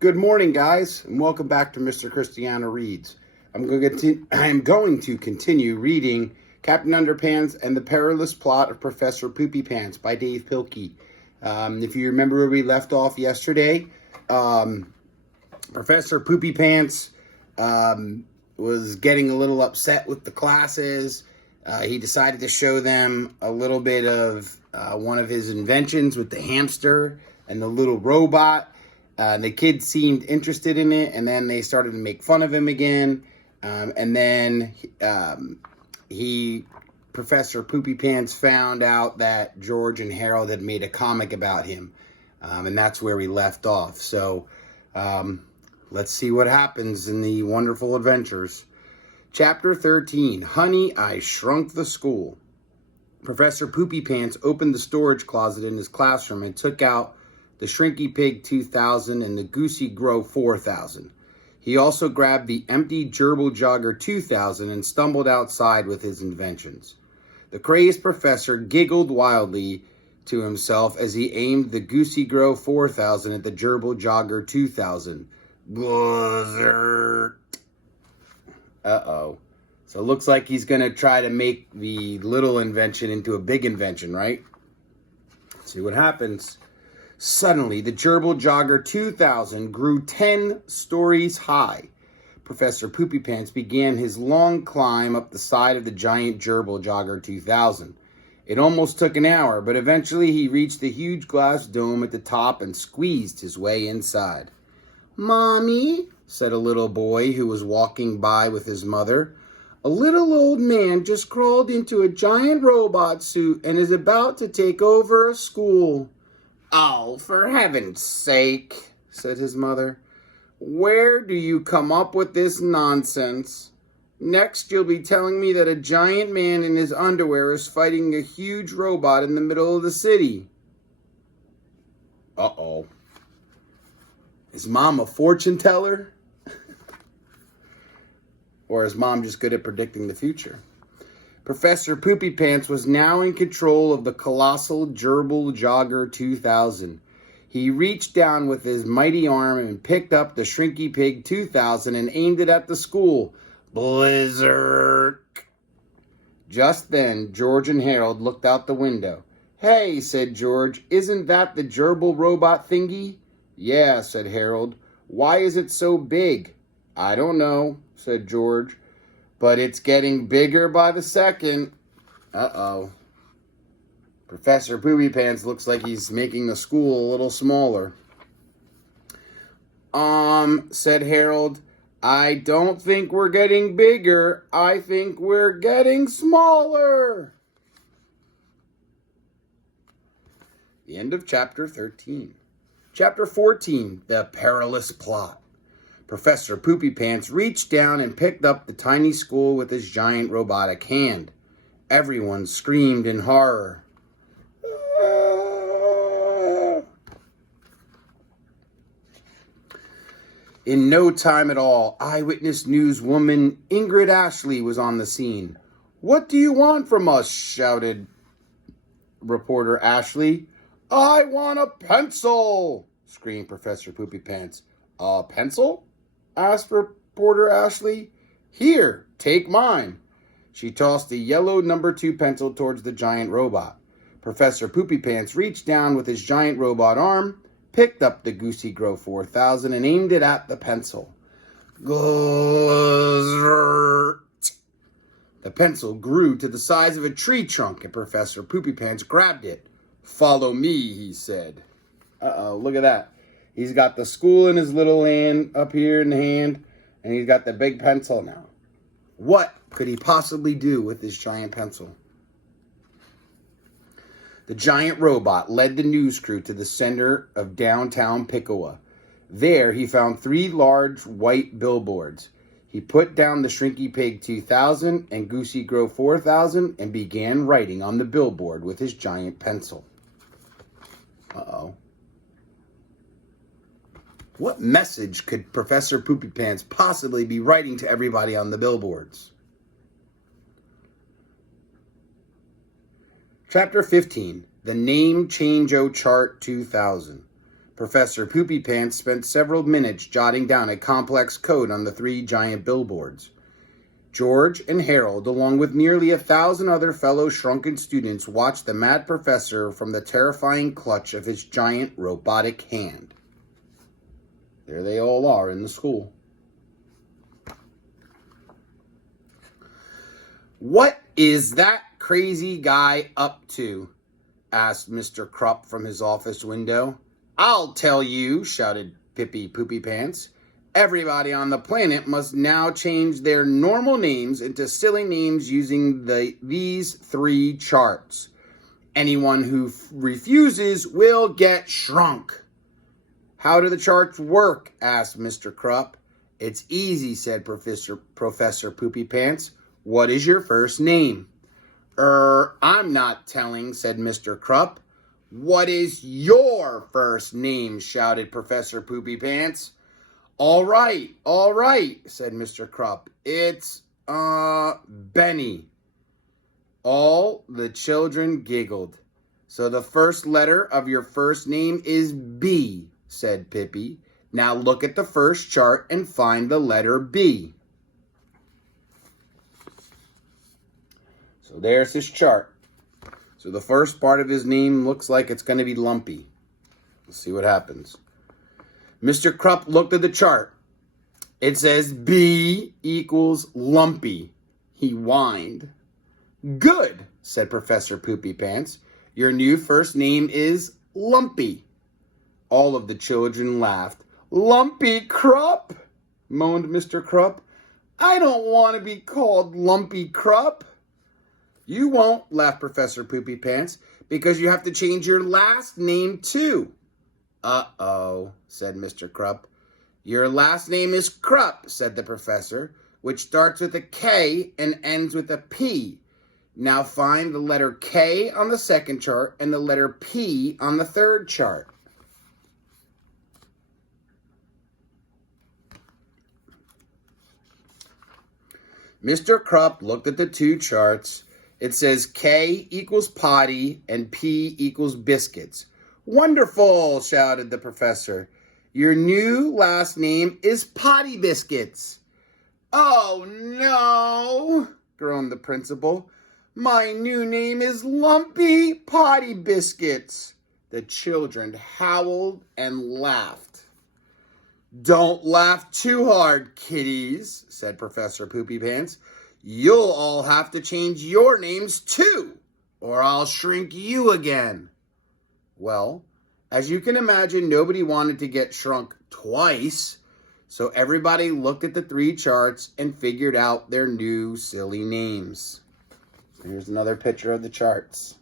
Good morning, guys, and welcome back to Mr. Christiano Reads. I am going to continue reading Captain Underpants and the Perilous Plot of Professor Poopypants by Dav Pilkey. If you remember where we left off yesterday, Professor Poopypants was getting a little upset with the classes. He decided to show them a little bit of one of his inventions with the hamster and the little robot. The kids seemed interested in it, and then they started to make fun of him again. And then Professor Poopypants found out that George and Harold had made a comic about him. And that's where we left off. So let's see what happens in the wonderful adventures. Chapter 13, Honey, I Shrunk the School. Professor Poopypants opened the storage closet in his classroom and took out the Shrinky Pig 2000 and the Goosey Grow 4000. He also grabbed the empty Gerbil Jogger 2000 and stumbled outside with his inventions. The crazed professor giggled wildly to himself as he aimed the Goosey Grow 4000 at the Gerbil Jogger 2000. Blizzard. Uh-oh. So it looks like he's going to try to make the little invention into a big invention, right? Let's see what happens. Suddenly, the Gerbil Jogger 2000 grew 10 stories high. Professor Poopypants began his long climb up the side of the giant Gerbil Jogger 2000. It almost took an hour, but eventually he reached the huge glass dome at the top and squeezed his way inside. "Mommy," said a little boy who was walking by with his mother, "a little old man just crawled into a giant robot suit and is about to take over a school." "Oh, for heaven's sake," said his mother. "Where do you come up with this nonsense? Next, you'll be telling me that a giant man in his underwear is fighting a huge robot in the middle of the city." Uh-oh. Is Mom a fortune teller? Or is Mom just good at predicting the future? Professor Poopypants was now in control of the colossal Gerbil Jogger 2000. He reached down with his mighty arm and picked up the Shrinky Pig 2000 and aimed it at the school. Blizzard! Just then, George and Harold looked out the window. "Hey," said George, "isn't that the gerbil robot thingy?" "Yeah," said Harold. "Why is it so big?" "I don't know," said George. "But it's getting bigger by the second." Uh-oh. Professor Poopypants looks like he's making the school a little smaller. Said Harold, "I don't think we're getting bigger. I think we're getting smaller." The end of chapter 13. Chapter 14, The Perilous Plot. Professor Poopypants reached down and picked up the tiny school with his giant robotic hand. Everyone screamed in horror. In no time at all, eyewitness newswoman Ingrid Ashley was on the scene. "What do you want from us?" shouted reporter Ashley. "I want a pencil!" screamed Professor Poopypants. "A pencil?" asked reporter Ashley. "Here, take mine." She tossed a yellow number 2 pencil towards the giant robot. Professor Poopypants reached down with his giant robot arm, picked up the Goosey Grow 4000, and aimed it at the pencil. Blizzard! The pencil grew to the size of a tree trunk, and Professor Poopypants grabbed it. "Follow me," he said. Uh-oh, look at that. He's got the school in his little hand up here in the hand, and he's got the big pencil now. What could he possibly do with this giant pencil? The giant robot led the news crew to the center of downtown Picowa. There, he found 3 large white billboards. He put down the Shrinky Pig 2000 and Goosey Grow 4000 and began writing on the billboard with his giant pencil. Uh-oh. What message could Professor Poopypants possibly be writing to everybody on the billboards? Chapter 15, The Name Change-O Chart 2000. Professor Poopypants spent several minutes jotting down a complex code on the 3 giant billboards. George and Harold, along with nearly 1,000 other fellow shrunken students, watched the mad professor from the terrifying clutch of his giant robotic hand. There they all are in the school. "What is that crazy guy up to?" asked Mr. Krupp from his office window. "I'll tell you," shouted Pippy Poopypants. "Everybody on the planet must now change their normal names into silly names using these 3 charts. Anyone who refuses will get shrunk." "How do the charts work?" asked Mr. Krupp. "It's easy," said Professor Poopypants. "What is your first name?" I'm not telling," said Mr. Krupp. "What is your first name?" shouted Professor Poopypants. All right, said Mr. Krupp. "It's, Benny." All the children giggled. "So the first letter of your first name is B," said Pippy. "Now look at the first chart and find the letter B." So there's his chart. So the first part of his name looks like it's going to be lumpy. Let's see what happens. Mr. Krupp looked at the chart. It says B equals lumpy. He whined. "Good," said Professor Poopypants. "Your new first name is Lumpy." All of the children laughed. "Lumpy Krupp," moaned Mr. Krupp. "I don't want to be called Lumpy Krupp." "You won't," laughed Professor Poopypants, "because you have to change your last name too." "Uh-oh," said Mr. Krupp. "Your last name is Krupp," said the professor, "which starts with a K and ends with a P. Now find the letter K on the second chart and the letter P on the third chart." Mr. Krupp looked at the 2 charts. It says K equals potty and P equals biscuits. "Wonderful," shouted the professor. "Your new last name is Potty Biscuits." "Oh, no," groaned the principal. "My new name is Lumpy Potty Biscuits." The children howled and laughed. "Don't laugh too hard, kiddies," said Professor Poopypants. "You'll all have to change your names too, or I'll shrink you again." Well, as you can imagine, nobody wanted to get shrunk twice, so everybody looked at the 3 charts and figured out their new silly names. Here's another picture of the charts.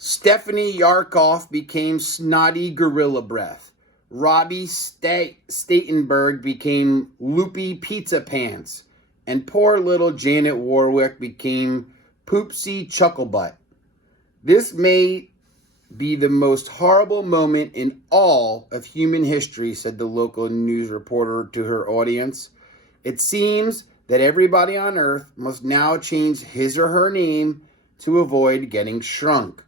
Stephanie Yarkoff became Snotty Gorilla Breath. Robbie Statenberg became Loopy Pizza Pants. And poor little Janet Warwick became Poopsie Chucklebutt. This may be the most horrible moment in all of human history, said the local news reporter to her audience. It seems that everybody on Earth must now change his or her name to avoid getting shrunk.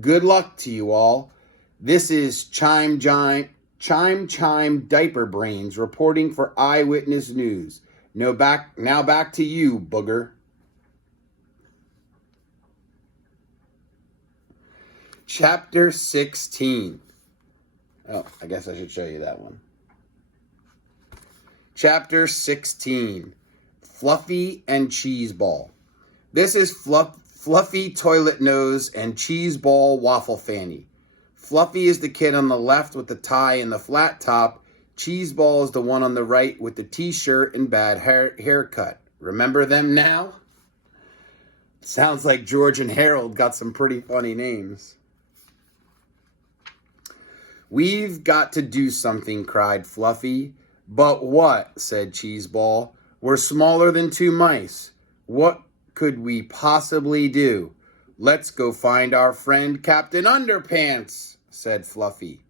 Good luck to you all. This is Chime Diaper Brains reporting for Eyewitness News. Now back to you, Booger. Chapter 16. Oh, I guess I should show you that one. Chapter 16. Fluffy and Cheeseball. This is Fluffy Toilet Nose and Cheeseball Waffle Fanny. Fluffy is the kid on the left with the tie and the flat top. Cheeseball is the one on the right with the t-shirt and bad haircut. Remember them now? Sounds like George and Harold got some pretty funny names. "We've got to do something," cried Fluffy. "But what?" said Cheeseball. "We're smaller than 2 mice. What could we possibly do?" "Let's go find our friend Captain Underpants," said Fluffy.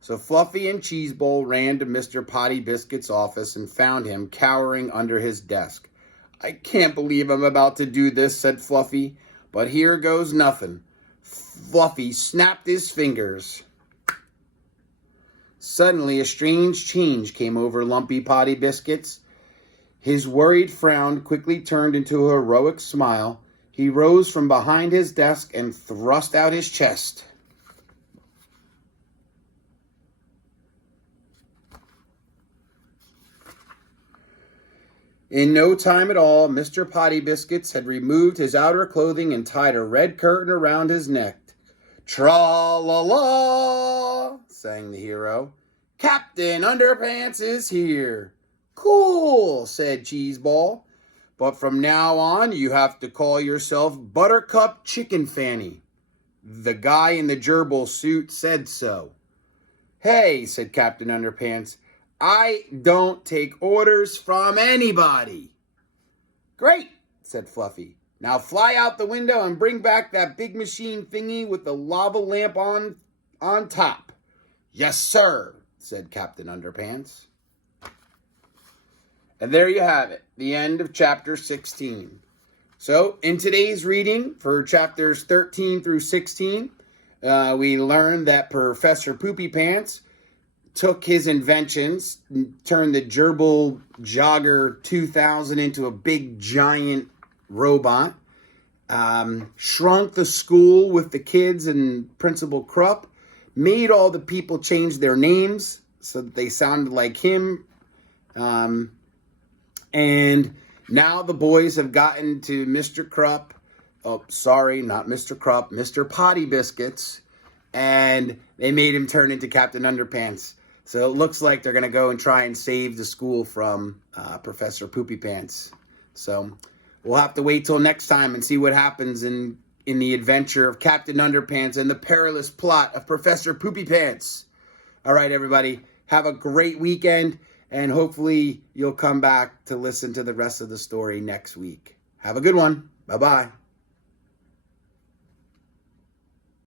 So Fluffy and Cheeseball ran to Mr. Potty Biscuit's office and found him cowering under his desk. I can't believe I'm about to do this, said Fluffy, but here goes nothing. Fluffy snapped his fingers. Suddenly, a strange change came over Lumpy Potty Biscuits. His worried frown quickly turned into a heroic smile. He rose from behind his desk and thrust out his chest. In no time at all, Mr. Potty Biscuits had removed his outer clothing and tied a red curtain around his neck. Tra-la-la, sang the hero. Captain Underpants is here. Cool, said Cheeseball. But from now on, you have to call yourself Buttercup Chicken Fanny. The guy in the gerbil suit said so. Hey, said Captain Underpants, I don't take orders from anybody. Great, said Fluffy. Now fly out the window and bring back that big machine thingy with the lava lamp on top. Yes, sir, said Captain Underpants. And there you have it, the end of chapter 16. So, in today's reading for chapters 13 through 16, we learned that Professor Poopypants took his inventions, turned the Gerbil Jogger 2000 into a big giant robot, shrunk the school with the kids and Principal Krupp, made all the people change their names so that they sounded like him, and now the boys have gotten to Mr. Krupp, oh, sorry, not Mr. Krupp, Mr. Potty Biscuits, and they made him turn into Captain Underpants. So it looks like they're going to go and try and save the school from Professor Poopypants. So we'll have to wait till next time and see what happens in the adventure of Captain Underpants and the perilous plot of Professor Poopypants. All right, everybody, have a great weekend, and hopefully you'll come back to listen to the rest of the story next week. Have a good one. Bye-bye.